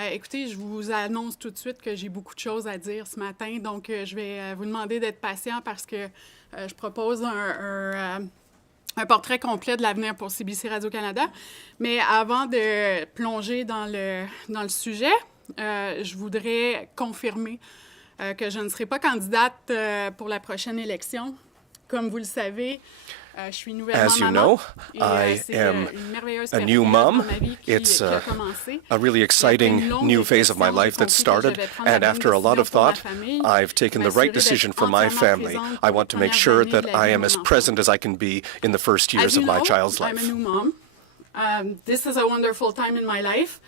Écoutez, je vous annonce tout de suite que j'ai beaucoup de choses à dire ce matin, donc je vais vous demander d'être patient parce que je propose un portrait complet de l'avenir pour CBC Radio-Canada. Mais avant de plonger dans le sujet, je voudrais confirmer que je ne serai pas candidate pour la prochaine élection. Comme vous le savez, je suis nouvellement As you maman. know, I am a new mom. It's a really exciting new phase of my life that started, and after a lot of thought, I've taken the right decision for my family. I want to make sure that I am as present as I can be in the first years of my child's life. I'm a new mom. This is a wonderful time in my life,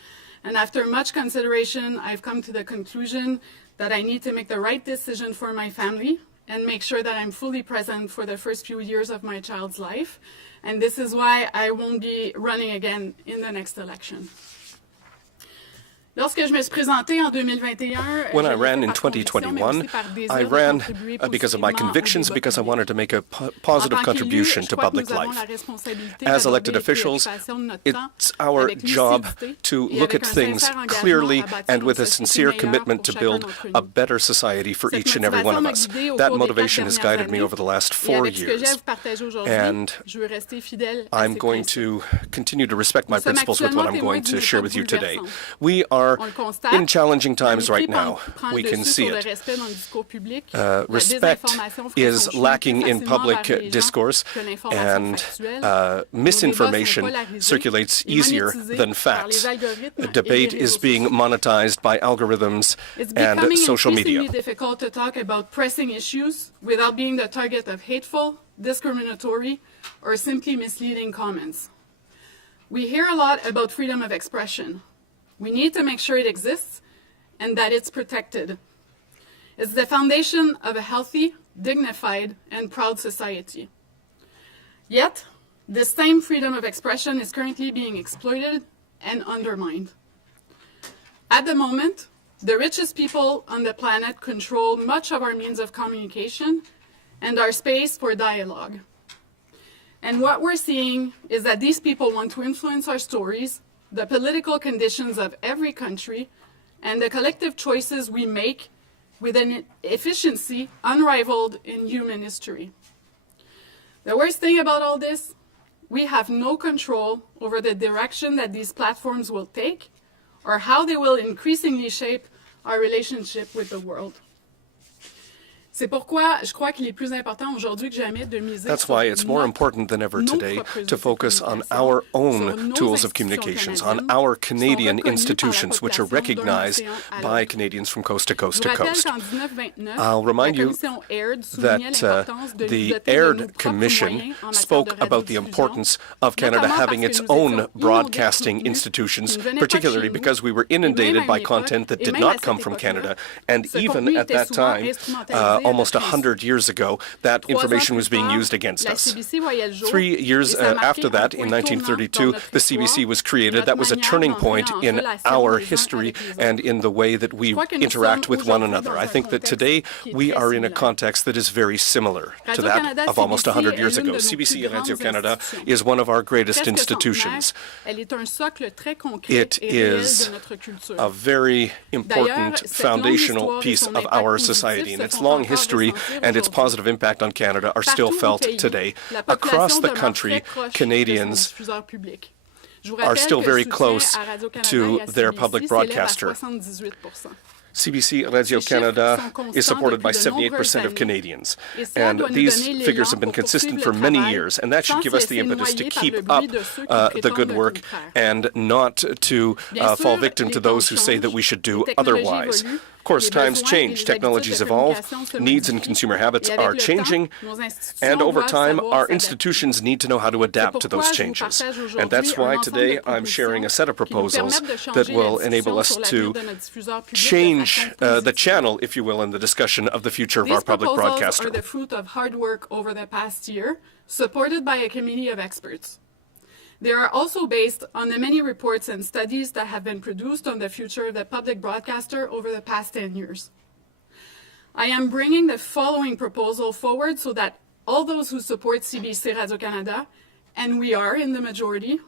and after much consideration, I've come to the conclusion that I need to make the right decision for my family and make sure that I'm fully present for the first few years of my child's life. And this is why I won't be running again in the next election. Lorsque je me suis présentée en 2021, when I ran in 2021, I ran because of my convictions, because I wanted to make a positive contribution to public life. As elected officials, it's our job to look at things clearly and with a sincere commitment to build a better society for each and every one of us. That motivation has guided me over the last 4 years, and I'm going to continue to respect my principles with what I'm going to share with you today. We are in challenging times right now. We can see it. Respect is lacking in public discourse, and misinformation circulates easier than facts. Debate is being monetized by algorithms and social media. It's becoming difficult to talk about pressing issues without being the target of hateful, discriminatory, or simply misleading comments. We hear a lot about freedom of expression. We need to make sure it exists and that it's protected. It's the foundation of a healthy, dignified, and proud society. Yet, this same freedom of expression is currently being exploited and undermined. At the moment, the richest people on the planet control much of our means of communication and our space for dialogue. And what we're seeing is that these people want to influence our stories, the political conditions of every country, and the collective choices we make with an efficiency unrivaled in human history. The worst thing about all this, we have no control over the direction that these platforms will take or how they will increasingly shape our relationship with the world. C'est pourquoi je crois qu'il est plus important aujourd'hui que jamais de miser That's why it's more important than ever today to focus on our own tools of communications, on our Canadian institutions, which are recognized by Canadians from coast to coast to coast. I'll remind you that the AIRD Commission spoke about the importance of Canada having its own broadcasting institutions, particularly because we were inundated by content that did not come from Canada. And even at that time, almost 100 years ago, that information was being used against us. 3 years after that, in 1932, the CBC was created. That was a turning point in our history and in the way that we interact with one another. I think that today we are in a context that is very similar to that of almost 100 years ago. CBC Radio-Canada is one of our greatest institutions. It is a very important foundational piece of our society, and its long history and its positive impact on Canada are still felt today. Across the country, Canadians are still very close to their public broadcaster. CBC Radio-Canada is supported by 78% of Canadians, and these figures have been consistent for many years, and that should give us the impetus to keep up the good work and not to fall victim to those who say that we should do otherwise. Of course, times change, technologies evolve, needs and consumer habits are changing, and over time, our institutions need to know how to adapt to those changes. And that's why today I'm sharing a set of proposals that will enable us to change the channel, if you will, in the discussion of the future of our public broadcaster. These proposals are the fruit of hard work over the past year, supported by a committee of experts. They are also based on the many reports and studies that have been produced on the future of the public broadcaster over the past 10 years. I am bringing the following proposal forward so that all those who support CBC Radio-Canada, and we are in the majority,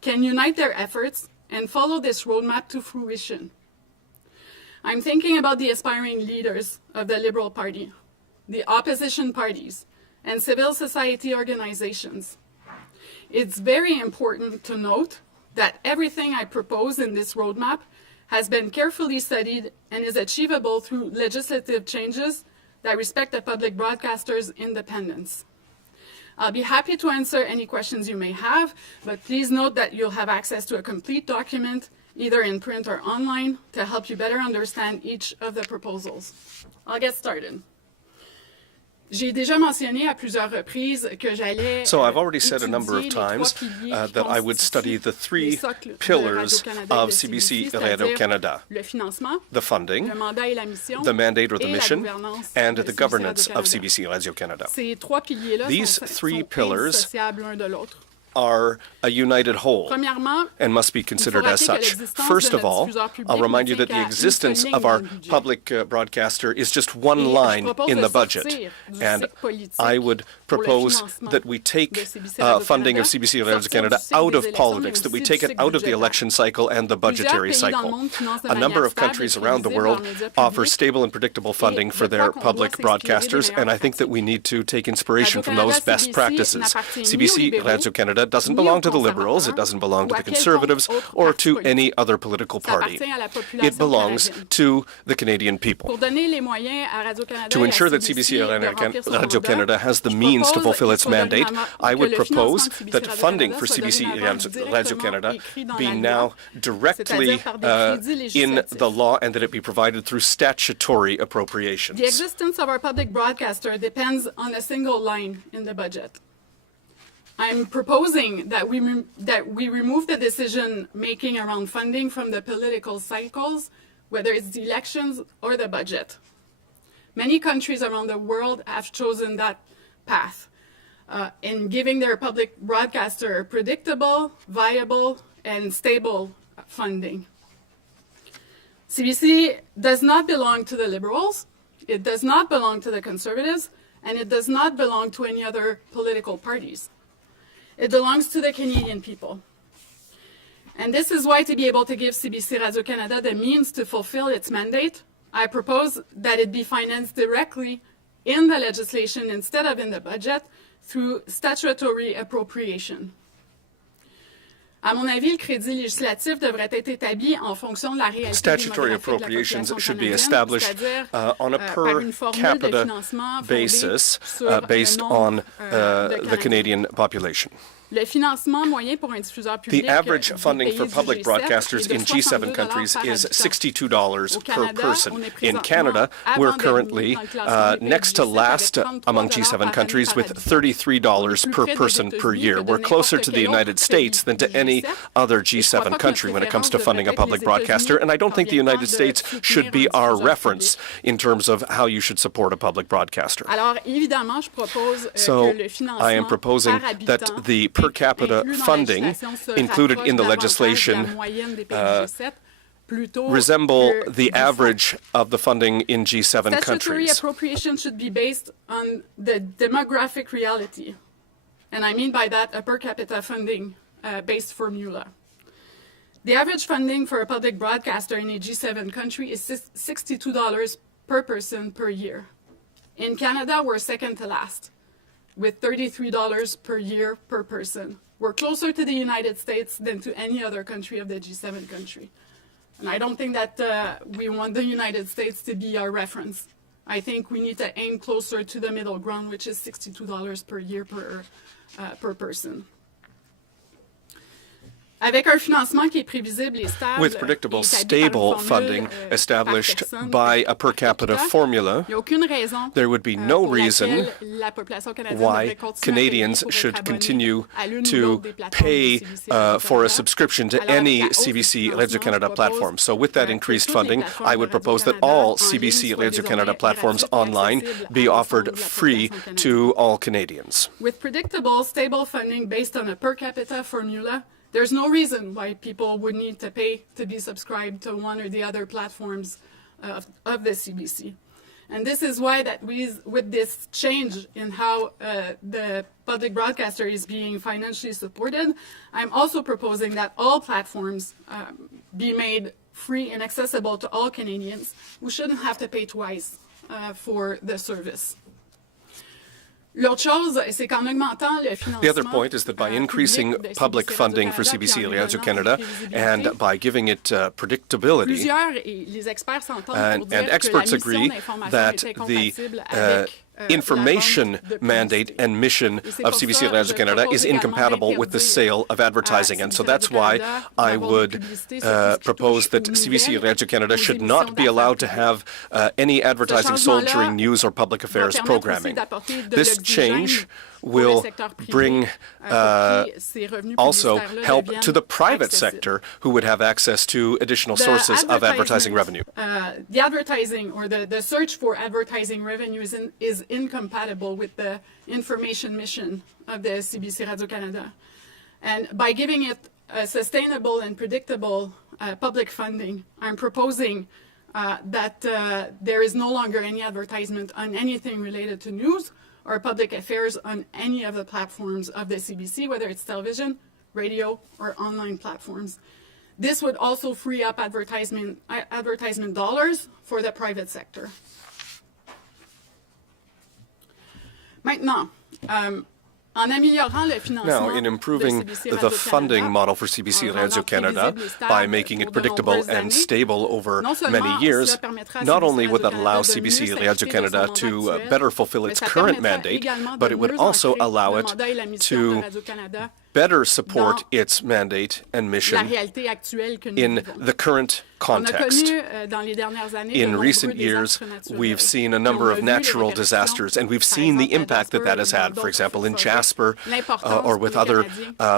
can unite their efforts and follow this roadmap to fruition. I'm thinking about the aspiring leaders of the Liberal Party, the opposition parties, and civil society organizations. It's very important to note that everything I propose in this roadmap has been carefully studied and is achievable through legislative changes that respect the public broadcaster's independence. I'll be happy to answer any questions you may have, but please note that you'll have access to a complete document, either in print or online, to help you better understand each of the proposals. I'll get started. J'ai déjà mentionné à plusieurs reprises que j'allais So I've already said a number of times that I would study the three pillars of CBC Radio-Canada: the funding, the mandate or the mission, and the governance of CBC Radio-Canada. These three pillars are a united whole and must be considered as such. First of all, I'll remind you that the existence of our public broadcaster is just one line in the budget, and I would propose that we take funding of CBC Radio-Canada out of politics, that we take it out of the election cycle and the budgetary cycle. A number of countries around the world offer stable and predictable funding for their public broadcasters, and I think that we need to take inspiration from those best practices. CBC Radio-Canada doesn't belong to the Liberals, it doesn't belong to the Conservatives, or to any other political party. It belongs to the Canadian people. To ensure that CBC Radio-Canada has the means to fulfill its mandate, I would propose that funding for CBC Radio-Canada be now directly in the law and that it be provided through statutory appropriations. The existence of our public broadcaster depends on a single line in the budget. I'm proposing that we remove the decision-making around funding from the political cycles, whether it's the elections or the budget. Many countries around the world have chosen that path in giving their public broadcaster predictable, viable, and stable funding. CBC does not belong to the Liberals, it does not belong to the Conservatives, and it does not belong to any other political parties. It belongs to the Canadian people. And this is why, to be able to give CBC Radio-Canada the means to fulfill its mandate, I propose that it be financed directly in the legislation instead of in the budget through statutory appropriation. À mon avis, le crédit législatif devrait être établi en fonction de la réalité Statutory appropriations should be established on a per capita basis based on the Canadian population. The average funding for public broadcasters in G7 countries is $62 per person. In Canada, we're currently next to last among G7 countries with $33 per person per year. We're closer to the United States than to any other G7 country when it comes to funding a public broadcaster, and I don't think the United States should be our reference in terms of how you should support a public broadcaster. So I am proposing that the per capita funding included in the legislation resemble the average of the funding in G7 countries. Statutory appropriation should be based on the demographic reality. And I mean by that a per capita funding based formula. The average funding for a public broadcaster in a G7 country is $62 per person per year. In Canada, we're second to last, with $33 per year per person. We're closer to the United States than to any other country of the G7 country. And I don't think that we want the United States to be our reference. I think we need to aim closer to the middle ground, which is $62 per year per person. Avec un financement qui est prévisible et stable, with predictable, stable funding established by a per capita formula, there would be no reason why Canadians should continue to pay for a subscription to any CBC Radio-Canada platform. So with that increased funding, I would propose that all CBC Radio-Canada platforms online be offered free to all Canadians. With predictable, stable funding based on a per capita formula, there's no reason why people would need to pay to be subscribed to one or the other platforms of the CBC. And this is why that with this change in how the public broadcaster is being financially supported, I'm also proposing that all platforms be made free and accessible to all Canadians who shouldn't have to pay twice for the service. The other point is that by increasing public funding for CBC Radio-Canada and by giving it predictability, and experts agree that the information mandate and mission of CBC Radio-Canada is incompatible with the sale of advertising. And so that's why I would propose that CBC Radio-Canada should not be allowed to have any advertising sold during news or public affairs programming. This change will bring also help to the private sector who would have access to additional sources of advertising revenue. The advertising or the search for advertising revenue is incompatible with the information mission of the CBC Radio-Canada. And by giving it a sustainable and predictable public funding, I'm proposing that there is no longer any advertisement on anything related to news or public affairs on any of the platforms of the CBC, whether it's television, radio, or online platforms. This would also free up advertisement dollars for the private sector. Maintenant, now, in improving the funding model for CBC Radio-Canada by making it predictable and stable over many years, not only would that allow CBC Radio-Canada to better fulfill its current mandate, but it would also allow it to better support its mandate and mission in the current context. In recent years, we've seen a number of natural disasters, and we've seen the impact that that has had. For example, in Jasper or with other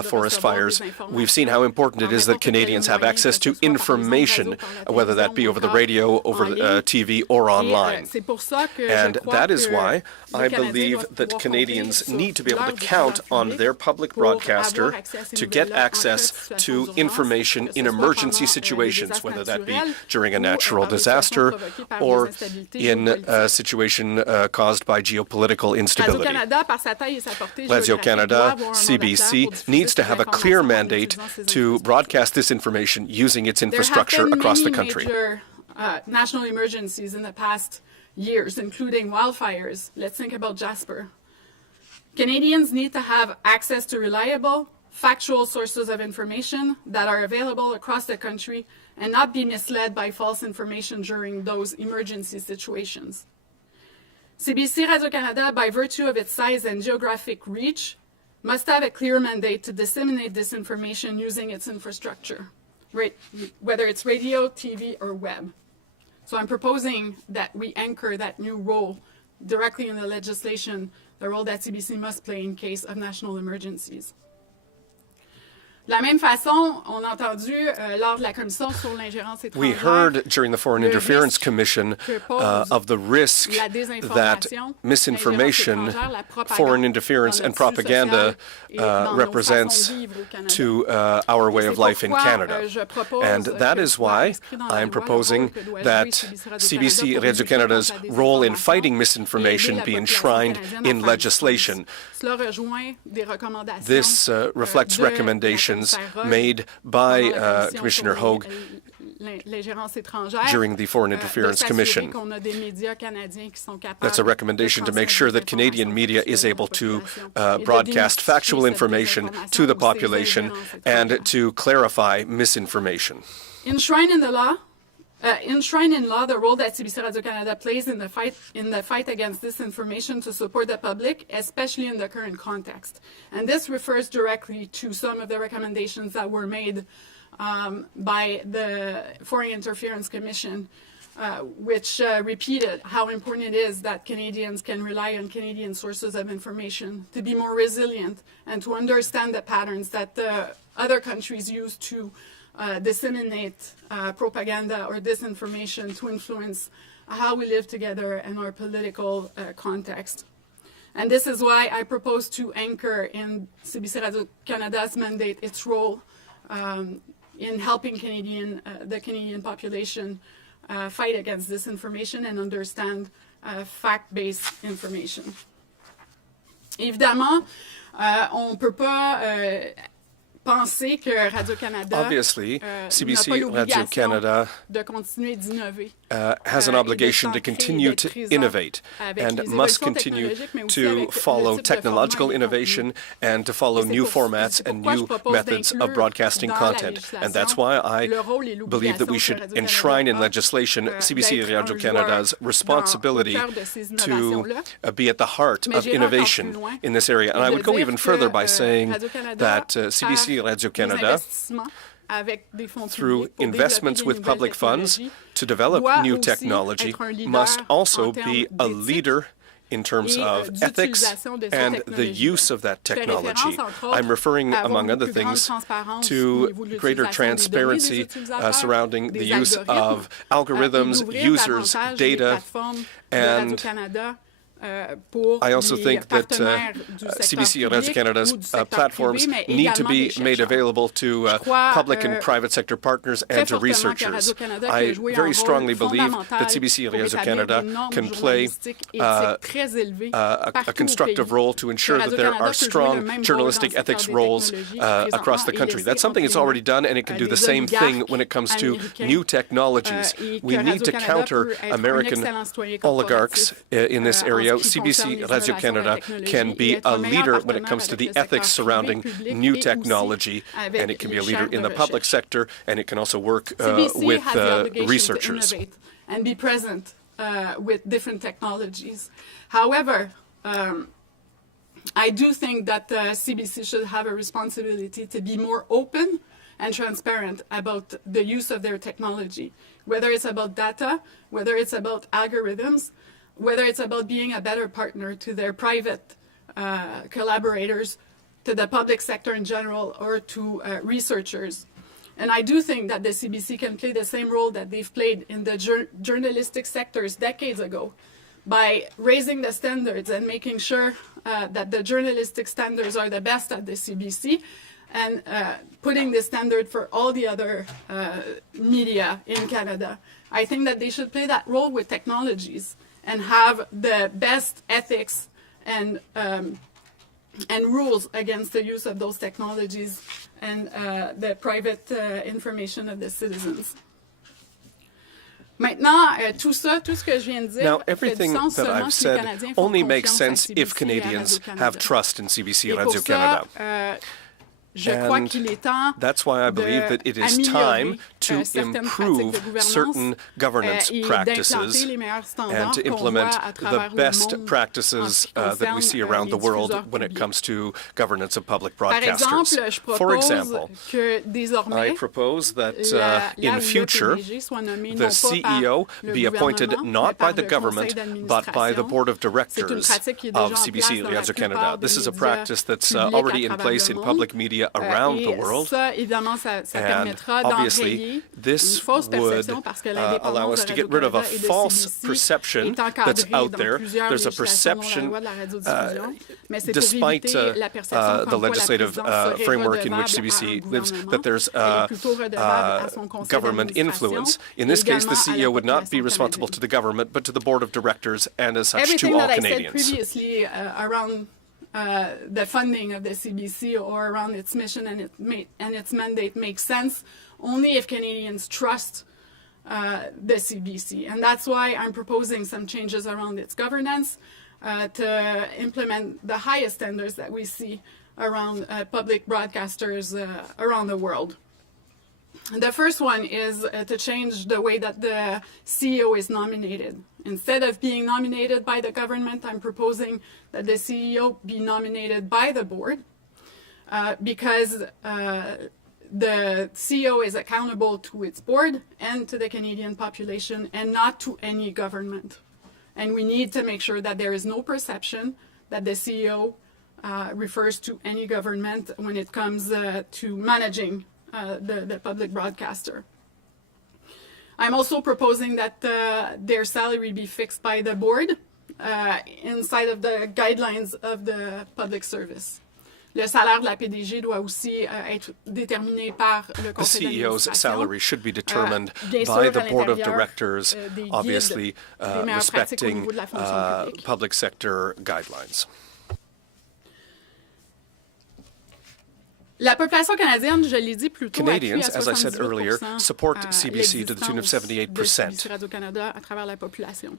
forest fires, we've seen how important it is that Canadians have access to information, whether that be over the radio, over TV, or online. And that is why I believe that Canadians need to be able to count on their public broadcaster to get access to information in emergency situations, whether that be during a natural disaster or in a situation caused by geopolitical instability. Radio-Canada, CBC, needs to have a clear mandate to broadcast this information using its infrastructure across the country. There have been major national emergencies in the past years, including wildfires. Let's think about Jasper. Canadians need to have access to reliable, factual sources of information that are available across the country and not be misled by false information during those emergency situations. CBC Radio-Canada, by virtue of its size and geographic reach, must have a clear mandate to disseminate this information using its infrastructure, whether it's radio, TV, or web. So I'm proposing that we anchor that new role directly in the legislation, the role that CBC must play in case of national emergencies. De la même façon, on a entendu lors de la commission sur l'ingérence étrangère. We heard during the Foreign Interference Commission of the risk that misinformation, foreign interference, and propaganda represents to our way of life in Canada. And that is why I am proposing that CBC Radio-Canada's role in fighting misinformation be enshrined in legislation. This reflects recommendations made by Commissioner Hogue during the Foreign Interference Commission. That's a recommendation to make sure that Canadian media is able to broadcast factual information to the population and to clarify misinformation. Enshrined in law the role that CBC Radio-Canada plays in the fight against disinformation to support the public, especially in the current context. And this refers directly to some of the recommendations that were made by the Foreign Interference Commission, which repeated how important it is that Canadians can rely on Canadian sources of information to be more resilient and to understand the patterns that other countries use to disseminate propaganda or disinformation to influence how we live together and our political context. And this is why I propose to anchor in CBC Radio-Canada's mandate its role in helping the Canadian population fight against disinformation and understand fact-based information. Évidemment, on ne peut pas penser que Radio-Canada Obviously, CBC n'a pas Radio-Canada de continuer d'innover. has an obligation to continue to innovate and must continue to follow technological innovation and to follow new formats and new methods of broadcasting content. And that's why I believe that we should enshrine in legislation CBC Radio-Canada's responsibility to be at the heart of innovation in this area. And I would go even further by saying that CBC Radio-Canada, through investments with public funds to develop new technology, must also be a leader in terms of ethics and the use of that technology. I'm referring, among other things, to greater transparency surrounding the use of algorithms, users, data, and I also think that CBC Radio-Canada's platforms need to be made available to public and private sector partners and to researchers. I very strongly believe that CBC Radio-Canada can play a constructive role to ensure that there are strong journalistic ethics roles across the country. That's something it's already done, and it can do the same thing when it comes to new technologies. We need to counter American oligarchs in this area. CBC Radio-Canada can be a leader when it comes to the ethics surrounding new technology, and it can be a leader in the public sector, and it can also work with researchers. And be present with different technologies. However, I do think that CBC should have a responsibility to be more open and transparent about the use of their technology, whether it's about data, whether it's about algorithms, whether it's about being a better partner to their private collaborators, to the public sector in general, or to researchers. And I do think that the CBC can play the same role that they've played in the journalistic sectors decades ago by raising the standards and making sure that the journalistic standards are the best at the CBC and putting the standard for all the other media in Canada. I think that they should play that role with technologies and have the best ethics and rules against the use of those technologies and the private information of the citizens. Maintenant, tout ce que je viens de dire, now, everything that I've said only makes sense if Canadians have trust in CBC Radio-Canada. And that's why I believe that it is time to improve certain governance practices and to implement the best practices that we see around the world when it comes to governance of public broadcasters. For example, I propose that in future, the CEO be appointed not by the government, but by the board of directors of CBC Radio-Canada. This is a practice that's already in place in public media around the world, and obviously this would allow us to get rid of a false perception that's out there. There's a perception, despite the legislative framework in which CBC lives, that there's government influence. In this case, the CEO would not be responsible to the government, but to the board of directors, and as such to all Canadians. Everything that I said previously around the funding of the CBC or around its mission and its mandate makes sense only if Canadians trust the CBC. And that's why I'm proposing some changes around its governance to implement the highest standards that we see around public broadcasters around the world. The first one is to change the way that the CEO is nominated. Instead of being nominated by the government, I'm proposing that the CEO be nominated by the board because the CEO is accountable to its board and to the Canadian population and not to any government. And we need to make sure that there is no perception that the CEO refers to any government when it comes to managing the public broadcaster. I'm also proposing that their salary be fixed by the board inside of the guidelines of the public service. Le salaire de la PDG doit aussi être déterminé par le The conseil CEO's d'administration. salary should be determined Bien sûr, by à the board of l'intérieur, directors, des guides, obviously des meilleures pratiques au respecting niveau de la fonction publique. public sector guidelines. La population canadienne, je l'ai dit plus tôt, Canadians, appuie à as I said earlier, 78% support CBC to the tune of l'existence 78%. de CBC Radio-Canada à travers la population.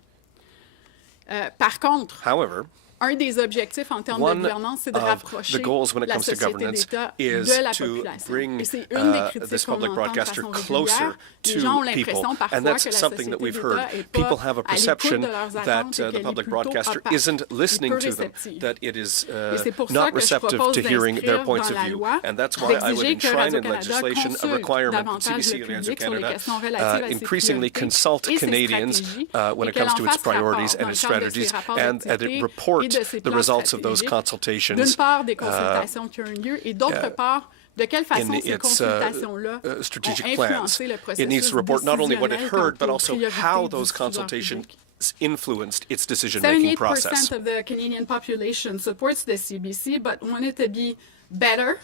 Par contre, However, un des objectifs en termes de gouvernance, c'est de rapprocher the goals when it la comes to société governance d'État is de la to population. bring Et c'est une des this critiques qu'on public entend de broadcaster façon closer régulière. Les gens ont to people, l'impression parfois and that's que la something that société we've heard. d'État est People pas have a à l'écoute perception de leurs that attentes et the qu'elle est public plutôt broadcaster opaque isn't et listening peu to them, réceptive. that it is Et c'est pour ça not que je receptive propose to hearing their d'inscrire points dans of la view. loi And that's why I would d'exiger que enshrine in Radio-Canada legislation a consulte requirement that davantage le CBC public sur les Radio-Canada questions relatives à ses increasingly priorités consult et ses Canadians stratégies, when et it qu'elle comes en to its fasse rapport priorities dans and le its cadre de strategies, ses rapports and that d'activité it report et de ses the plans results of those stratégiques, consultations d'une part des consultations qui ont eu lieu et d'autre part de quelle façon in ces its consultations-là ont strategic plans. influencé le It needs processus to report not only what it décisionnel heard, but quant aux also priorités how du those diffuseur consultations public. influenced its decision-making 78% process. of the Canadian population supports the CBC, but want it to be better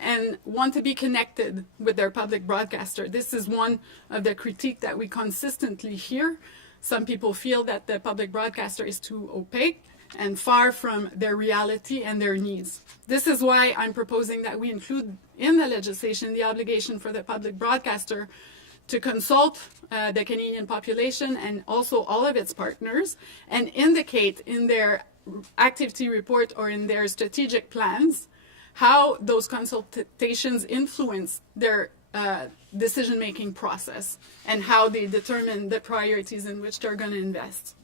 and want to be connected with their public broadcaster. This is one of the critiques that we consistently hear. Some people feel that the public broadcaster is too opaque and far from their reality and their needs. This is why I'm proposing that we include in the legislation the obligation for the public broadcaster to consult the Canadian population and also all of its partners and indicate in their activity report or in their strategic plans how those consultations influence their decision-making process and how they determine the priorities in which they're going to invest.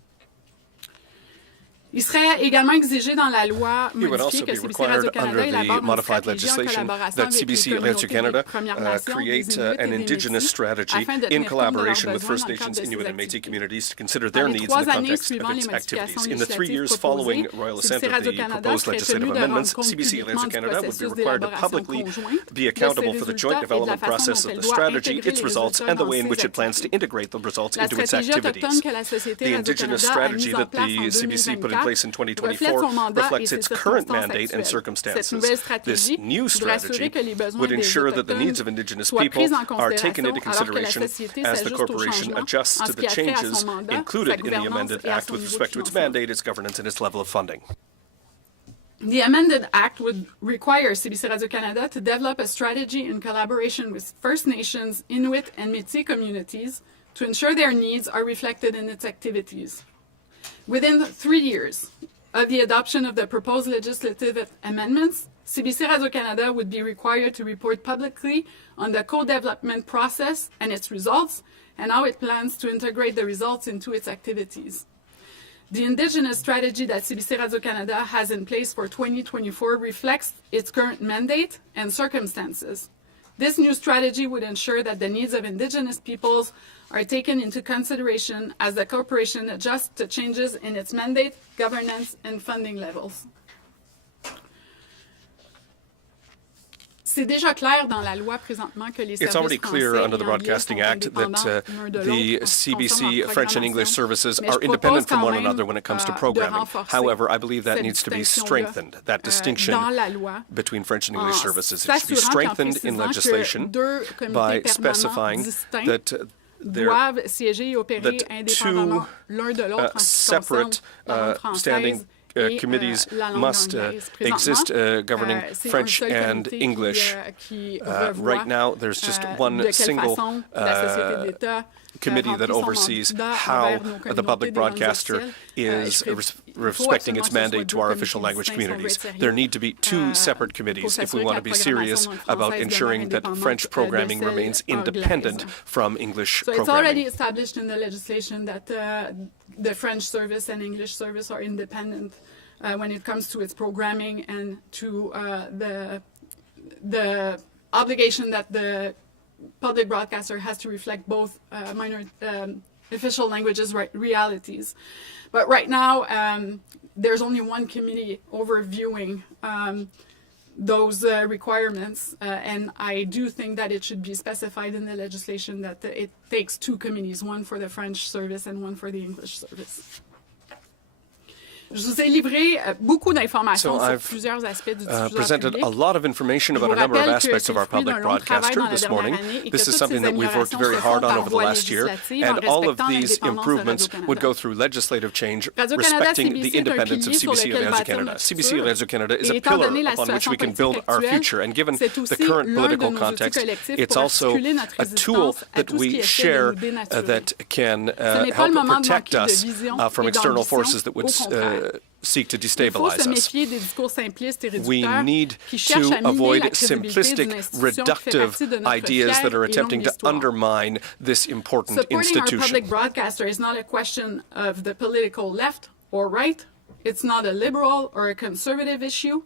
Il serait également exigé dans la loi modifiée que CBC Radio-Canada élabore une stratégie en collaboration avec les communautés des Premières Nations, create des an Inuits et des Indigenous Métis, strategy afin de in tenir compte de leurs collaboration with besoins First dans le cadre Nations, de Inuit ces and Métis activités. communities to consider Dans their les needs in 3 the années context suivant of les its activities. modifications In the 3 years législatives following proposées, royal CBC assent of the Radio-Canada proposed serait legislative tenu de amendments, rendre compte CBC publiquement du Radio-Canada would be processus required to d'élaboration publicly conjointe be de accountable ses for the joint résultats et de la development façon process dont of elle the doit strategy, intégrer its les results, résultats and the dans way in ses which it plans to activités. integrate the results La into its stratégie activities. autochtone que la Société The Indigenous Radio-Canada a strategy mise en that place en the CBC put in place in 2024 reflète 2024 son mandat et reflects ses its current circonstances mandate and actuelles. Cette circumstances. nouvelle This stratégie new voudrait assurer strategy que les besoins would des ensure that the Autochtones needs of Indigenous soient people pris en are taken into considération alors que la consideration société as the s'ajuste aux corporation changements adjusts en to ce the qui a trait à changes son mandat, included sa in the gouvernance amended et à act son with niveau respect to its financier. mandate, its governance, and its level of funding. The amended act would require CBC Radio-Canada to develop a strategy in collaboration with First Nations, Inuit, and Métis communities to ensure their needs are reflected in its activities. Within 3 years of the adoption of the proposed legislative amendments, CBC Radio-Canada would be required to report publicly on the co-development process and its results, and how it plans to integrate the results into its activities. The Indigenous strategy that CBC Radio-Canada has in place for 2024 reflects its current mandate and circumstances. This new strategy would ensure that the needs of Indigenous peoples are taken into consideration as the corporation adjusts to changes in its mandate, governance, and funding levels. C'est déjà clair dans la loi présentement que les It's services already clear français under the et anglais Broadcasting sont Act indépendants that l'un de the l'autre en ce qui concerne CBC leur French and English programmation. services Mais je are propose independent from quand one même, another when it comes to de programming. renforcer However, I believe that cette needs to be distinction-là, strengthened. That distinction dans la loi, between French and en English services. It should be s'assurant qu'en strengthened in précisant legislation que deux comités by permanents specifying distincts that there doivent siéger et opérer that indépendamment l'un de l'autre en ce qui concerne separate la langue française standing et committees la langue must anglaise. exist Présentement, governing c'est un French seul and comité English. qui revoit, Right now, there's just de one quelle single façon la société d'État committee that remplit son oversees mandat how envers nos the public communautés des langues broadcaster officielles. is Il faut respecting absolument its que ce soit mandate deux to our comités official language distincts, on veut communities. être sérieux. There need to be two separate Pour committees if s'assurer we want que to be la serious programmation about française ensuring demeure that French indépendante programming de celle remains anglaise. independent from English So it's already programming. established in the legislation that the French service and English service are independent when it comes to its programming and to the obligation that the public broadcaster has to reflect both official languages realities. But right now, there's only one committee overviewing those requirements, and I do think that it should be specified in the legislation that it takes two committees, one for the French service and one for the English service. Je vous ai livré beaucoup d'informations So sur I've plusieurs aspects du diffuseur presented public. a lot of information about a number of aspects of our public broadcaster this morning. This is something that we've worked very hard on over the last year, and all of these improvements would go through legislative change respecting the independence of CBC Radio-Canada. CBC Radio-Canada is a pillar upon which we can build our future, and given the current political context, it's also a tool that we share that can help protect us from external forces that would seek to destabilize us. We need to avoid simplistic, reductive ideas that are attempting to undermine this important institution. Supporting our public broadcaster is not a question of the political left or right. It's not a liberal or a conservative issue.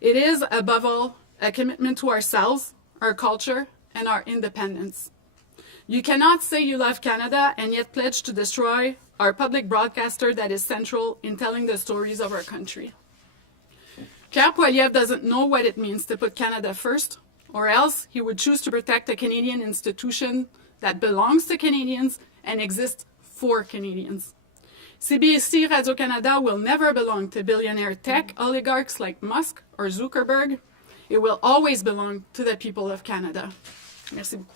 It is, above all, a commitment to ourselves, our culture, and our independence. You cannot say you love Canada and yet pledge to destroy our public broadcaster that is central in telling the stories of our country. Pierre Poilievre doesn't know what it means to put Canada first, or else he would choose to protect a Canadian institution that belongs to Canadians and exists for Canadians. CBC Radio-Canada will never belong to billionaire tech oligarchs like Musk or Zuckerberg. It will always belong to the people of Canada. Merci beaucoup.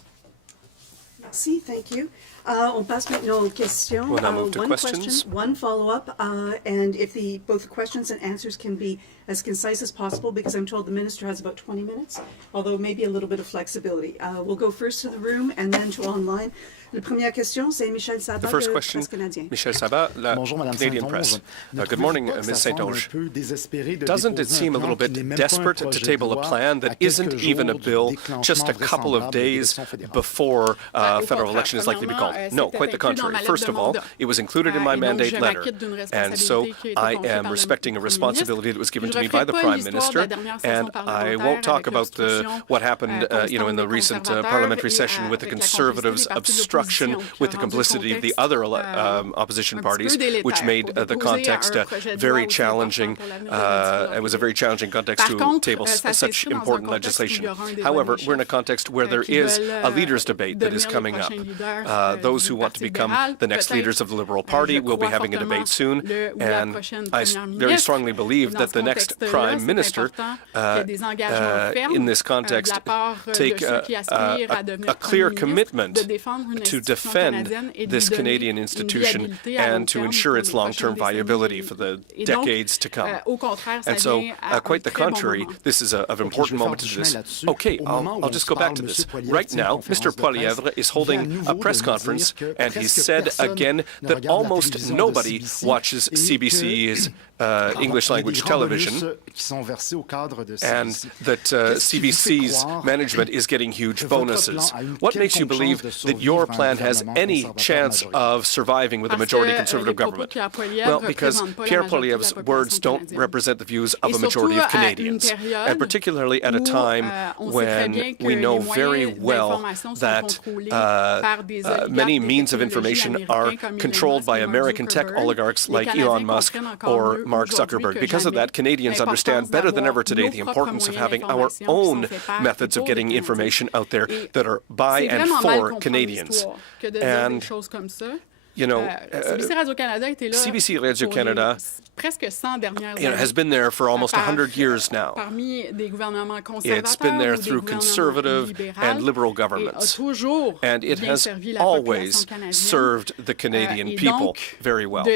Merci, thank you. On passe maintenant aux questions. We'll now move to one questions. question, one follow-up, and if both the questions and answers can be as concise as possible, because I'm told the minister has about 20 minutes, although maybe a little bit of flexibility. We'll go first to the room and then to online. La première question, c'est Michel Sabat, The first de question, Presse Canadienne. Michel Sabat, La Canadian Press. Good morning, Ms. St-Onge. Doesn't it seem a little bit desperate to table a plan that isn't even a bill just a couple of days before federal election is likely to be called? No, quite the contrary. First of all, it was included in my mandate letter, and so I am respecting a responsibility that was given to me by the Prime Minister, and I won't talk about what happened in the recent parliamentary session with the Conservatives' obstruction with the complicity of the other opposition parties, which made the context very challenging. It was a very challenging context to table such important legislation. However, we're in a context where there is a leaders' debate that is coming up. Those who want to become the next leaders of the Liberal Party will be having a debate soon, and I very strongly believe that the next Prime Minister, in this context, take a clear commitment to defend this Canadian institution and to ensure its long-term viability for the decades to come. And so, quite the contrary, this is an important moment to do this. Okay, I'll just go back to this. Right now, Mr. Poilievre is holding a press conference, and he said again that almost nobody watches CBC's English language television, and that CBC's management is getting huge bonuses. What makes you believe that your plan has any chance of surviving with a majority Conservative government? Well, because Pierre Poilievre's words don't represent the views of a majority of Canadians, and particularly at a time when we know very well that many means of information are controlled by American tech oligarchs like Elon Musk or Mark Zuckerberg. Because of that, Canadians understand better than ever today the importance of having our own methods of getting information out there that are by and for Canadians. And, CBC Radio-Canada has been there for almost 100 years now. It's been there through conservative and liberal governments, and it has always served the Canadian people very well.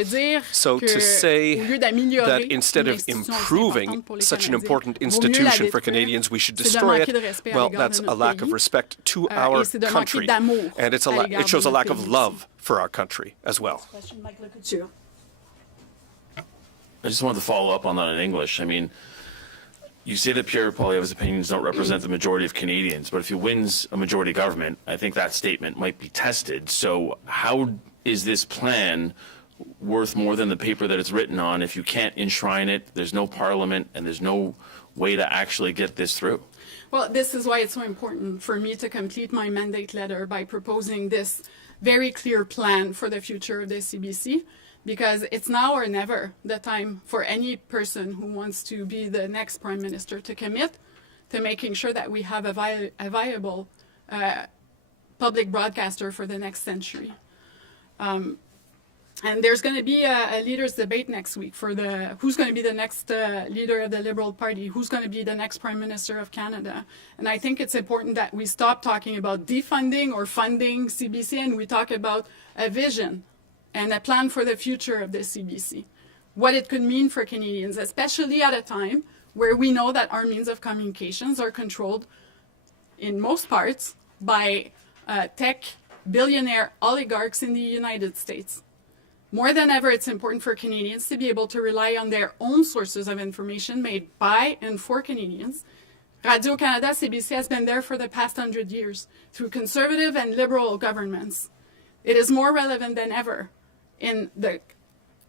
So to say that instead of improving such an important institution for Canadians, we should destroy it, well, that's a lack of respect to our country, and it shows a lack of love for our country as well. I just wanted to follow up on that in English. I mean, you say that Pierre Poilievre's opinions don't represent the majority of Canadians, but if he wins a majority government, I think that statement might be tested. So how is this plan worth more than the paper that it's written on if you can't enshrine it, there's no parliament, and there's no way to actually get this through? Well, this is why it's so important for me to complete my mandate letter by proposing this very clear plan for the future of the CBC, because it's now or never the time for any person who wants to be the next Prime Minister to commit to making sure that we have a viable public broadcaster for the next century. And there's going to be a leaders debate next week for who's going to be the next leader of the Liberal Party, who's going to be the next Prime Minister of Canada. And I think it's important that we stop talking about defunding or funding CBC and we talk about a vision and a plan for the future of the CBC. What it could mean for Canadians, especially at a time where we know that our means of communications are controlled in most parts by tech billionaire oligarchs in the United States. More than ever, it's important for Canadians to be able to rely on their own sources of information made by and for Canadians. Radio-Canada, CBC, has been there for the past 100 years through conservative and liberal governments. It is more relevant than ever in the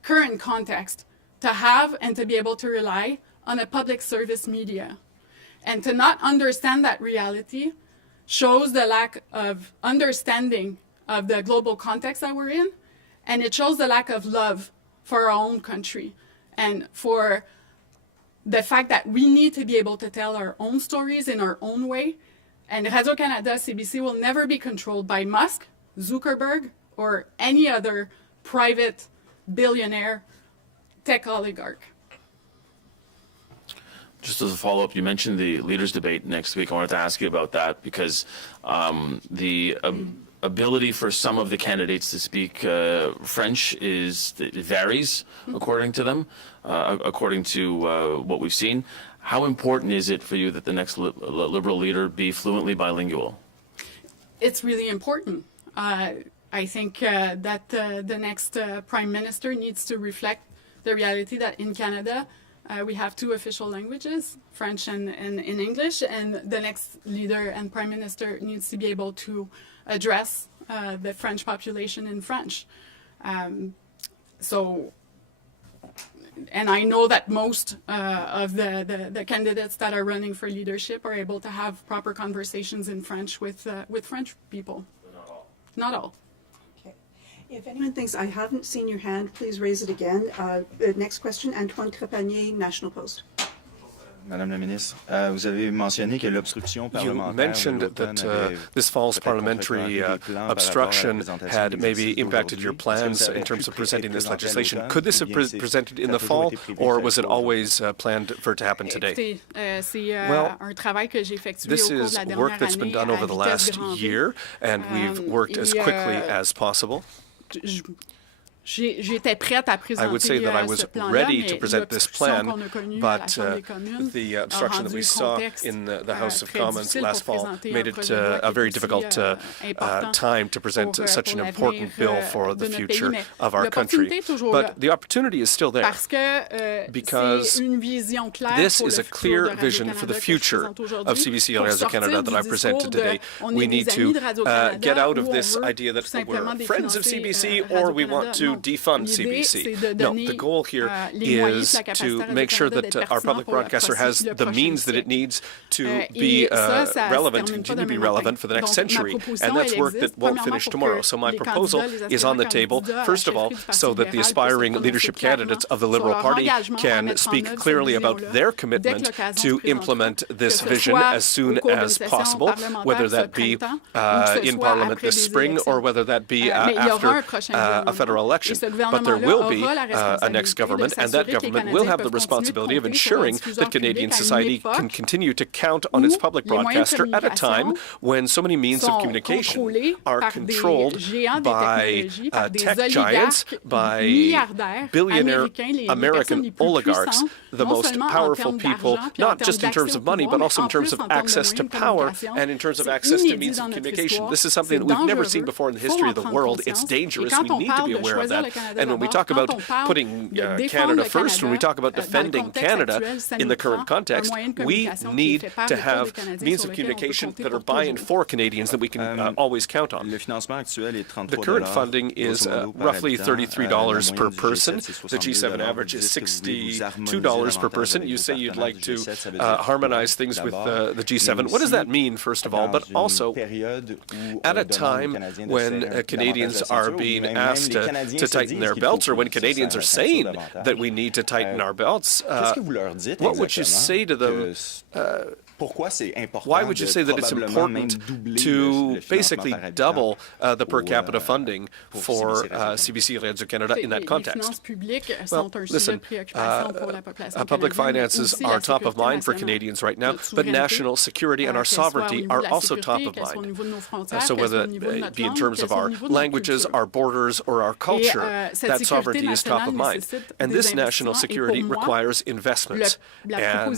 current context to have and to be able to rely on a public service media. And to not understand that reality shows the lack of understanding of the global context that we're in, and it shows the lack of love for our own country and for the fact that we need to be able to tell our own stories in our own way. And Radio-Canada, CBC will never be controlled by Musk, Zuckerberg, or any other private billionaire tech oligarch. Just as a follow-up, you mentioned the leaders debate next week. I wanted to ask you about that because the ability for some of the candidates to speak French it varies according to them, according to what we've seen. How important is it for you that the next Liberal leader be fluently bilingual? It's really important. I think that the next Prime Minister needs to reflect the reality that in Canada, we have two official languages, French and in English, and the next leader and Prime Minister needs to be able to address the French population in French. And I know that most of the candidates that are running for leadership are able to have proper conversations in French with French people. Not all. Not all. If anyone thinks I haven't seen your hand, please raise it again. Next question, Antoine Trepanier, National Post. Madame la Ministre, vous avez mentionné que l'obstruction parlementaire. You mentioned that this fall's parliamentary obstruction had maybe impacted your plans in terms of presenting this legislation. Could this have presented in the fall, or was it always planned for it to happen today? Well, this is work that's been done over the last year, and we've worked as quickly as possible. I would say that I was ready to present this plan, but the obstruction that we saw in the House of Commons last fall made it a very difficult time to present such an important bill for the future of our country. But the opportunity is still there because this is a clear vision for the future of CBC and Radio-Canada that I presented today. We need to get out of this idea that we're friends of CBC or we want to defund CBC. No, the goal here is to make sure that our public broadcaster has the means that it needs to be relevant, to continue to be relevant for the next century. And that's work that won't finish tomorrow. So my proposal is on the table, first of all, so that the aspiring leadership candidates of the Liberal Party can speak clearly about their commitment to implement this vision as soon as possible, whether that be in Parliament this spring or whether that be after a federal election. But there will be a next government, and that government will have the responsibility of ensuring that Canadian society can continue to count on its public broadcaster at a time when so many means of communication are controlled by tech giants, by billionaire American oligarchs, the most powerful people, not just in terms of money, but also in terms of access to power and in terms of access to means of communication. This is something that we've never seen before in the history of the world. It's dangerous. We need to be aware of that. And when we talk about putting Canada first, when we talk about defending Canada in the current context, we need to have means of communication that are by and for Canadians that we can always count on. The current funding is roughly $33 per person. The G7 average is $62 per person. You say you'd like to harmonize things with the G7. What does that mean, first of all? But also, at a time when Canadians are being asked to tighten their belts, or when Canadians are saying that we need to tighten our belts, what would you say to them Why would you say that it's important to basically double the per capita funding for CBC Radio-Canada in that context? Well, listen, public finances are top of mind for Canadians right now, but national security and our sovereignty are also top of mind. So whether it be in terms of our languages, our borders, or our culture, that sovereignty is top of mind. And this national security requires investments. And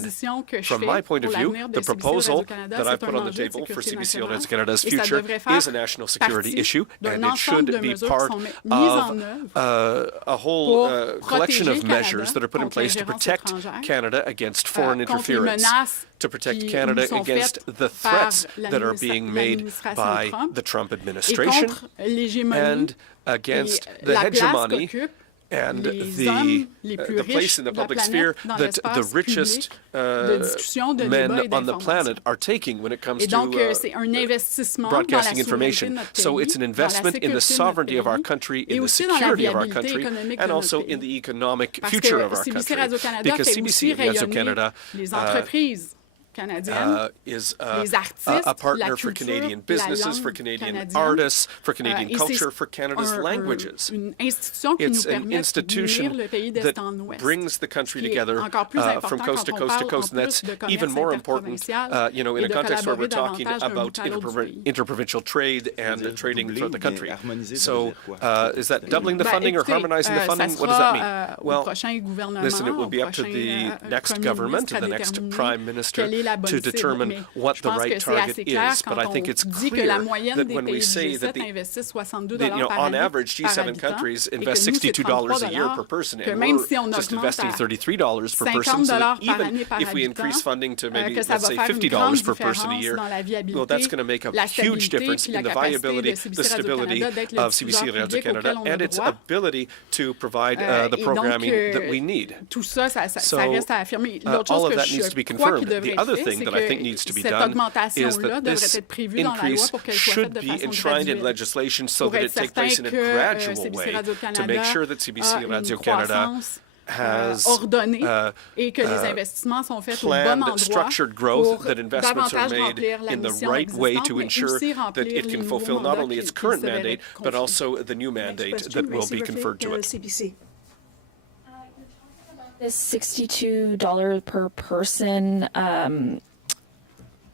from my point of view, the proposal that I put on the table for CBC Radio-Canada's future is a national security issue, and it should be part of a whole collection of measures that are put in place to protect Canada against foreign interference, to protect Canada against the threats that are being made by the Trump administration, and against the hegemony and the place in the public sphere that the richest men on the planet are taking when it comes to broadcasting information. So it's an investment in the sovereignty of our country, in the security of our country, and also in the economic future of our country. Because CBC Radio-Canada is a partner for Canadian businesses, for Canadian artists, for Canadian culture, for Canada's languages. It's an institution that brings the country together from coast to coast to coast, and that's even more important, you know, in a context where we're talking about interprovincial trade and trading for the country. So is that doubling the funding or harmonizing the funding? What does that mean? Well, listen, it will be up to the next government and the next Prime Minister to determine what the right target is. But I think it's clear that when we say that on average, G7 countries invest $62 a year per person, and we're just investing $33 per person, so that even if we increase funding to maybe, let's say, $50 per person a year, well, that's going to make a huge difference in the viability, the stability of CBC Radio-Canada and its ability to provide the programming that we need. So all of that needs to be confirmed. The other thing that I think needs to be done is that this increase should be enshrined in legislation so that it takes place in a gradual way to make sure that CBC Radio-Canada has planned, structured growth, that investments are made in the right way to ensure that it can fulfill not only its current mandate, but also the new mandate that will be conferred to it. CBC. This $62 per person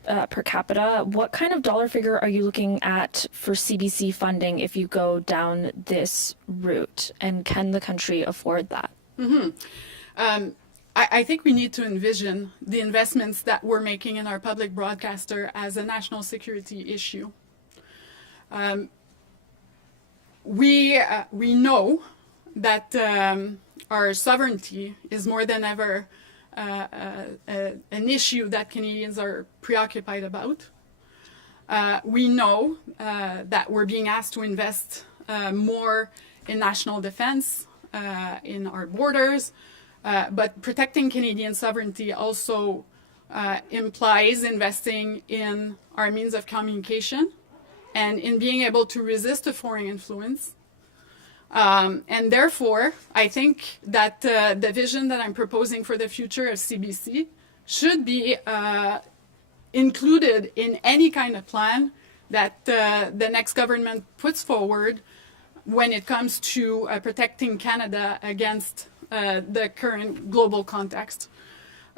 per capita, what kind of dollar figure are you looking at for CBC funding if you go down this route? And can the country afford that? I think we need to envision the investments that we're making in our public broadcaster as a national security issue. We know that our sovereignty is more than ever an issue that Canadians are preoccupied about. We know that we're being asked to invest more in national defense, in our borders, but protecting Canadian sovereignty also implies investing in our means of communication and in being able to resist a foreign influence. And therefore, I think that the vision that I'm proposing for the future of CBC should be included in any kind of plan that the next government puts forward when it comes to protecting Canada against the current global context.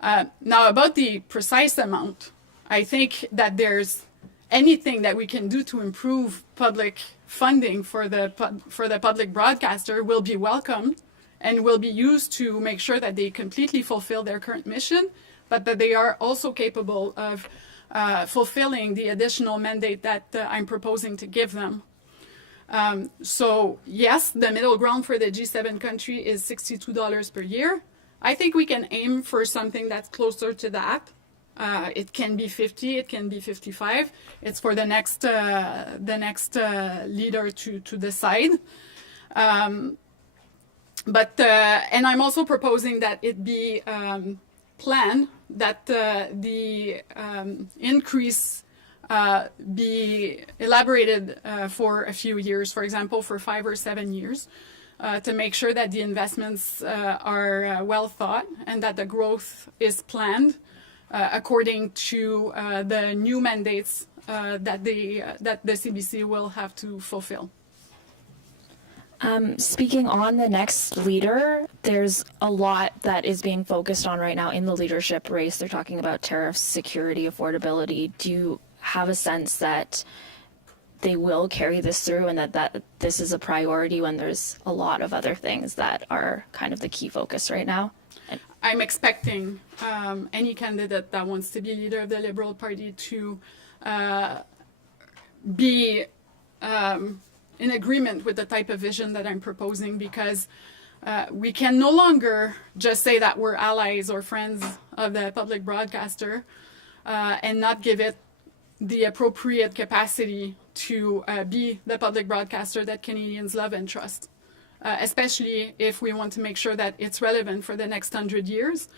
Now, about the precise amount, I think that there's anything that we can do to improve public funding for the public broadcaster will be welcome and will be used to make sure that they completely fulfill their current mission, but that they are also capable of fulfilling the additional mandate that I'm proposing to give them. So yes, the middle ground for the G7 country is $62 per year. I think we can aim for something that's closer to that. It can be 50, it can be 55. It's for the next leader to decide. And I'm also proposing that it be planned, that the increase be elaborated for a few years, for example, for 5 or 7 years, to make sure that the investments are well thought and that the growth is planned according to the new mandates that the CBC will have to fulfill. Speaking on the next leader, there's a lot that is being focused on right now in the leadership race. They're talking about tariffs, security, affordability. Do you have a sense that they will carry this through and that this is a priority when there's a lot of other things that are kind of the key focus right now? I'm expecting any candidate that wants to be leader of the Liberal Party to be in agreement with the type of vision that I'm proposing, because we can no longer just say that we're allies or friends of the public broadcaster and not give it the appropriate capacity to be the public broadcaster that Canadians love and trust, especially if we want to make sure that it's relevant for the next 100 years.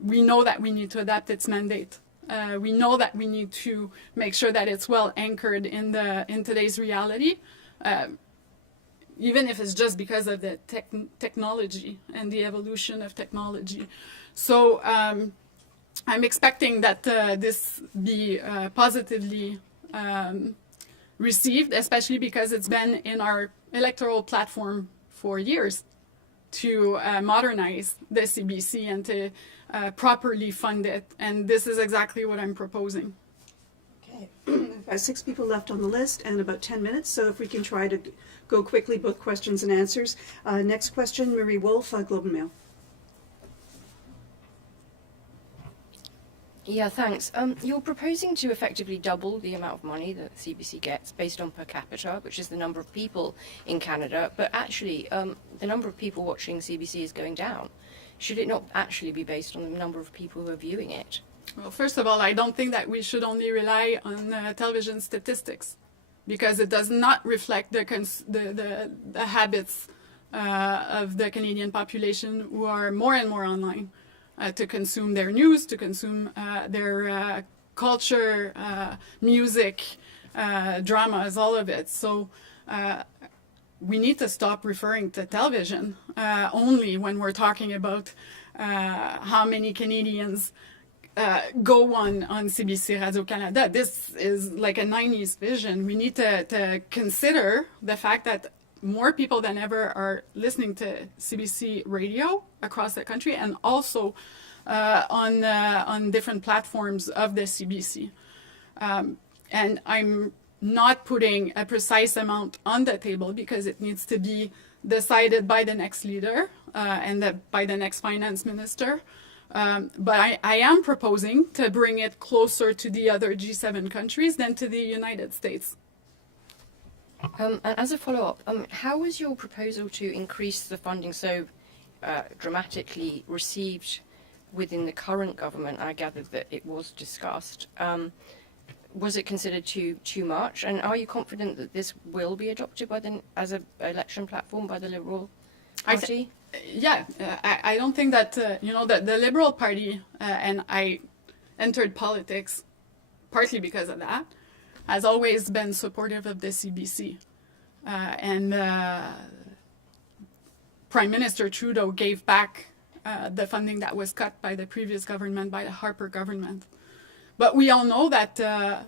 We know that we need to adapt its mandate. We know that we need to make sure that it's well anchored in today's reality, even if it's just because of the technology and the evolution of technology. So I'm expecting that this be positively received, especially because it's been in our electoral platform for years to modernize the CBC and to properly fund it. And this is exactly what I'm proposing. Okay. I've got 6 people left on the list and about 10 minutes, so if we can try to go quickly, both questions and answers. Next question, Marie Wolf, Globe and Mail. Yeah, thanks. You're proposing to effectively double the amount of money that CBC gets based on per capita, which is the number of people in Canada, but actually the number of people watching CBC is going down. Should it not actually be based on the number of people who are viewing it? Well, first of all, I don't think that we should only rely on television statistics, because it does not reflect the habits of the Canadian population, who are more and more online to consume their news, to consume their culture, music, dramas, all of it. So we need to stop referring to television only when we're talking about how many Canadians go on CBC Radio-Canada. This is like a 90s vision. We need to consider the fact that more people than ever are listening to CBC Radio across the country, and also on different platforms of the CBC. And I'm not putting a precise amount on the table, because it needs to be decided by the next leader and by the next finance minister. But I am proposing to bring it closer to the other G7 countries than to the United States. And as a follow-up, how was your proposal to increase the funding so dramatically received within the current government? I gathered that it was discussed. Was it considered too much? And are you confident that this will be adopted as an election platform by the Liberal Party? I don't think that, the Liberal Party, and I entered politics partly because of that, has always been supportive of the CBC. And Prime Minister Trudeau gave back the funding that was cut by the previous government, by the Harper government. But we all know that the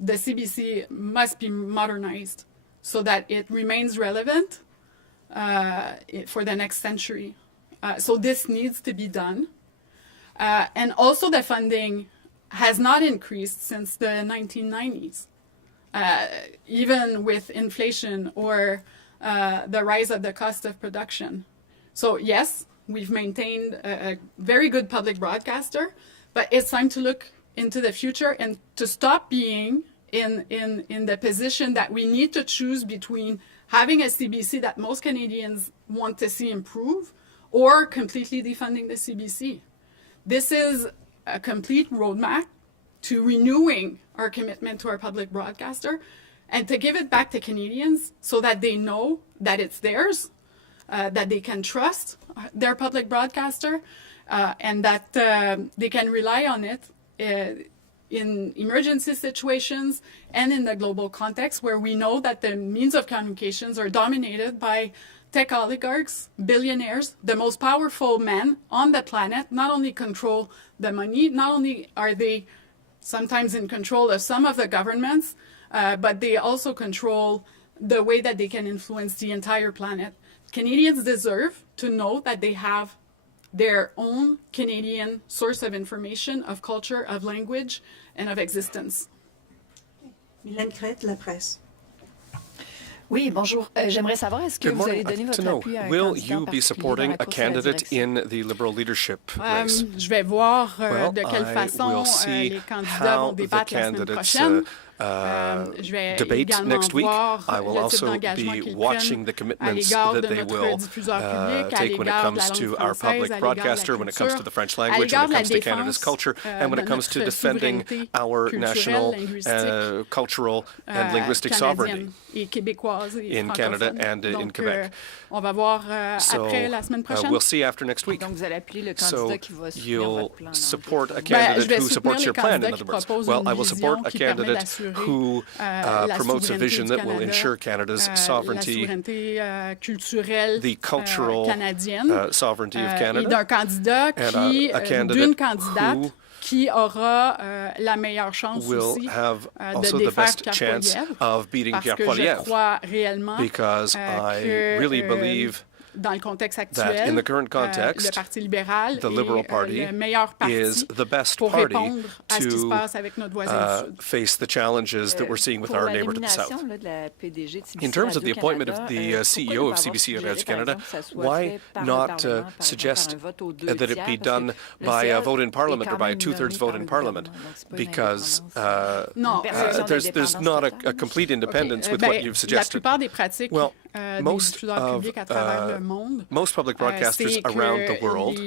CBC must be modernized so that it remains relevant for the next century. So this needs to be done. And also the funding has not increased since the 1990s, even with inflation or the rise of the cost of production. So yes, we've maintained a very good public broadcaster, but it's time to look into the future and to stop being in the position that we need to choose between having a CBC that most Canadians want to see improve or completely defunding the CBC. This is a complete roadmap to renewing our commitment to our public broadcaster and to give it back to Canadians so that they know that it's theirs, that they can trust their public broadcaster, and that they can rely on it in emergency situations and in the global context where we know that the means of communications are dominated by tech oligarchs, billionaires, the most powerful men on the planet, not only control the money, not only are they sometimes in control of some of the governments, but they also control the way that they can influence the entire planet. Canadians deserve to know that they have their own Canadian source of information, of culture, of language, and of existence. Mylène Crête, La Presse. Oui, bonjour. J'aimerais savoir, est-ce que Good vous allez morning. donner I'd like votre to know, appui à un will candidat you en be particulier supporting dans la a course à la candidate direction? in the Liberal leadership race? Je vais voir Well, de quelle I façon will see les candidats how vont the débattre la semaine candidates prochaine. Je vais debate également next week. voir I will le type also d'engagement be qu'ils watching the prennent à commitments l'égard that de they notre will diffuseur public, à take when it l'égard de la comes langue to our française, public à l'égard de la broadcaster, when it comes to culture, the French à language, when l'égard it de la comes to Canada's défense culture, and when de it comes to notre defending souveraineté our culturelle, national, linguistique, cultural and linguistic sovereignty canadienne et québécoise et in Canada francophone. and in Donc, Quebec. on va voir So après la semaine prochaine. we'll see after next week. Donc, vous allez appeler le candidat So qui va soutenir you'll votre plan. support a Ben, je vais candidate who soutenir supports les your plan, in candidats other qui words. proposent Well, une I will support vision a qui permet candidate d'assurer, who la promotes a souveraineté vision du that will Canada, ensure Canada's la sovereignty, souveraineté culturelle the cultural canadienne, sovereignty of et Canada, d'un candidat and a candidate d'une candidate who qui aura la meilleure chance will aussi have de also the défaire best Pierre chance Poilievre, of beating parce Pierre que je Poilievre, crois réellement because I really believe dans le contexte that actuel, in the current le context, Parti libéral the Liberal Party est le meilleur parti is the best pour party répondre à ce qui se to passe avec notre voisin du Sud. face the challenges that we're seeing with Pour our la neighbor to the south. nomination, là, de la PDG de CBC In terms of the appointment of Radio-Canada, the CEO of CBC Radio Canada, why not suggest that it be done by a vote in Parliament or by a two-thirds vote in Parliament? Because Non, there's not a complete independence with what you've la suggested. plupart des pratiques Well, des most diffuseurs of publics à travers le monde, most public broadcasters c'est around the que world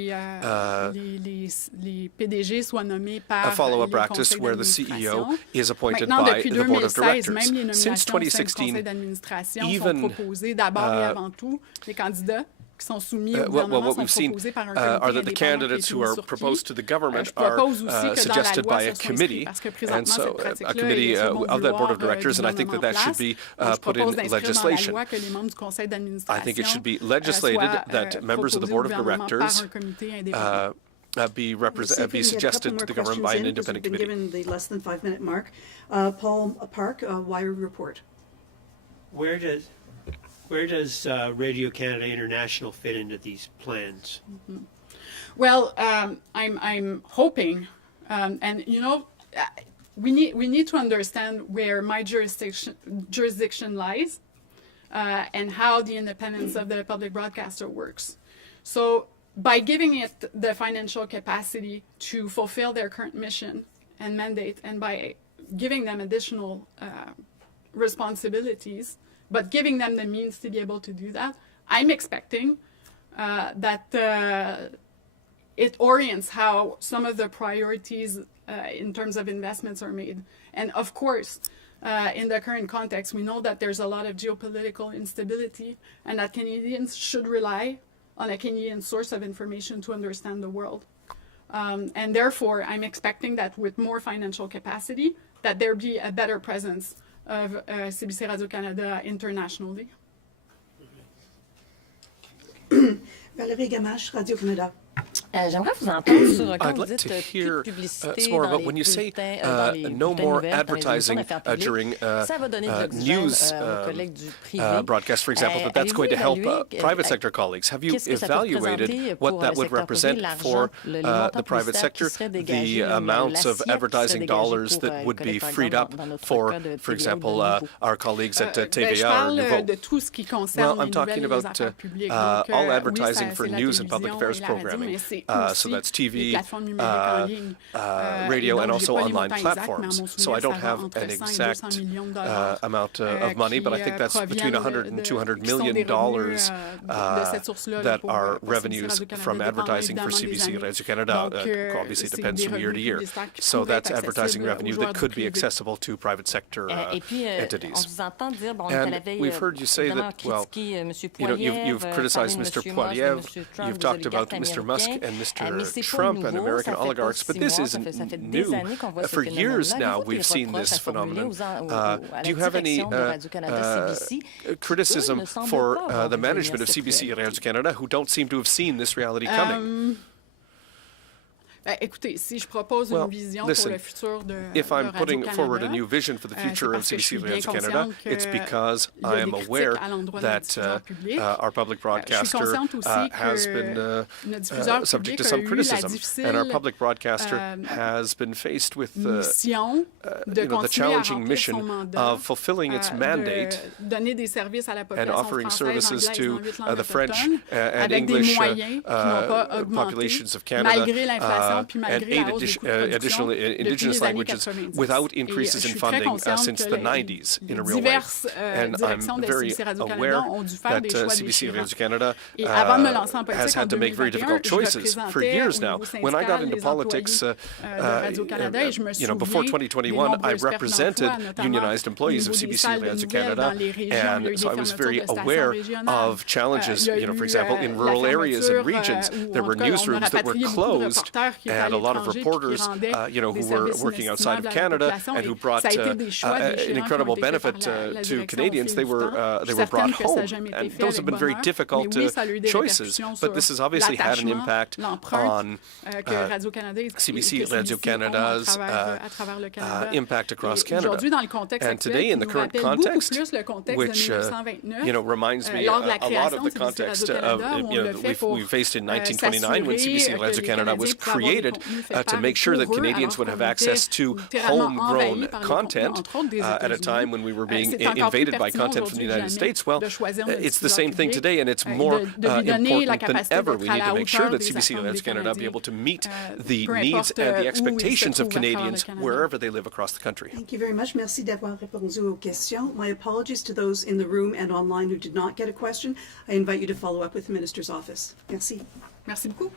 les PDG soient nommés par follow a les practice conseils where the CEO d'administration. is appointed Maintenant, by depuis the board of 2016, directors. même les Since nominations au sein du 2016, conseil d'administration even, sont proposées d'abord et avant tout. Les candidats qui sont soumis au well, gouvernement what sont we've seen proposés par un are comité that the indépendant qui est candidates who mis are sur pied. proposed to the government Je are propose aussi que dans la suggested loi by a ce soit inscrit, committee, parce que and présentement, so cette a pratique-là committee est sur le bon of that board of vouloir directors, and I think gouvernement that should en be place. put Je in propose d'inscrire dans la legislation. loi que les membres du conseil I d'administration think it should be legislated soient, that members of the proposés board au of gouvernement par directors un comité indépendant. be We'll see if we can get a couple suggested more to the government by questions an in, because independent we've been committee. given the less than 5-minute mark. Paul Park, Wire Report. Where does Radio Canada International fit into these plans? Well, I'm hoping, and you know, we need to understand where my jurisdiction lies, and how the independence of the public broadcaster works. So, by giving it the financial capacity to fulfill their current mission and mandate, and by giving them additional responsibilities, but giving them the means to be able to do that, I'm expecting that it orients how some of the priorities in terms of investments are made. And of course, in the current context, we know that there's a lot of geopolitical instability and that Canadians should rely on a Canadian source of information to understand the world. And therefore, I'm expecting that with more financial capacity, that there be a better presence of CBC Radio-Canada internationally. Valérie Gamache, Radio-Canada. J'aimerais vous entendre sur quand I'd vous like dites to hear plus de publicité some more dans about les when you say bulletins, dans les no bulletins more nouvelles, dans les émissions advertising d'affaires publiques. during Ça va donner de l'oxygène news à vos collègues du privé. broadcast, for example, that that's going to help private sector colleagues. Have you evaluated what that would represent for the private sector, the amounts of advertising dollars that would be freed up for example, our colleagues at TVA Je or parle Nouveau? de tout ce qui concerne Well, I'm les talking nouvelles et les about affaires publiques. Donc, all oui, advertising c'est for la news and public télévision affairs et la radio, programming. mais c'est So aussi that's les TV, plateformes numériques en ligne. radio, Et and donc, also j'ai pas les online montants exacts, mais à platforms. mon So I souvenir, don't ça va have entre an 100 et 200 exact millions de dollars, amount of money, but I think that's between $100 and $200 qui sont million des revenus, de cette source-là, that pour are CBC revenues Radio-Canada, from dépendant advertising for évidemment des CBC années. Radio-Canada. Donc, Obviously, it c'est depends des from year to revenus year. publicitaires qui So pourraient that's être advertising accessibles aux revenue joueurs that du could be privé. accessible to private sector Et puis, on entities. vous entend dire, bon, on est à la And veille, we've heard you say évidemment, that, well, critiquer M. you know, Poilievre, you've criticized parler de Mr. M. Musk, Poilievre, de M. Trump, you've des talked about oligarques Mr. Musk and Mr. Trump and American oligarchs, but this isn't new. For years now, we've seen this phenomenon. Do you have any criticism for the management of CBC Radio-Canada who don't seem to have seen this reality coming? Écoutez, si je propose une vision pour le futur de if I'm putting forward a new vision for the future of CBC Radio-Canada, it's because I am aware that our public broadcaster has been subject to some criticism, and our public broadcaster has been faced with the challenging mission of fulfilling its mandate and offering services to the French and English populations of Canada, and additional Indigenous languages without increases in funding since the 90s in a real way. And I'm very aware that CBC Radio-Canada has had to make very difficult choices for years now. When I got into politics, before 2021, I represented unionized employees of CBC Radio-Canada, and so I was very aware of challenges, for example, in rural areas and regions. There were newsrooms that were closed, and a lot of reporters, who were working outside of Canada and who brought an incredible benefit to Canadians. They were brought home, and those have been very difficult choices. But this has obviously had an impact on CBC Radio-Canada's impact across Canada. And today, in the current context, which reminds me a lot of the context we faced in 1929 when CBC Radio-Canada was created to make sure that Canadians would have access to homegrown content at a time when we were being invaded by content from the United States. Well, it's the same thing today, and it's more important than ever. We need to make sure that CBC Radio-Canada be able to meet the needs and the expectations of Canadians wherever they live across the country. Thank you very much. Merci d'avoir répondu aux questions. My apologies to those in the room and online who did not get a question. I invite you to follow up with the Minister's office. Merci. Merci beaucoup.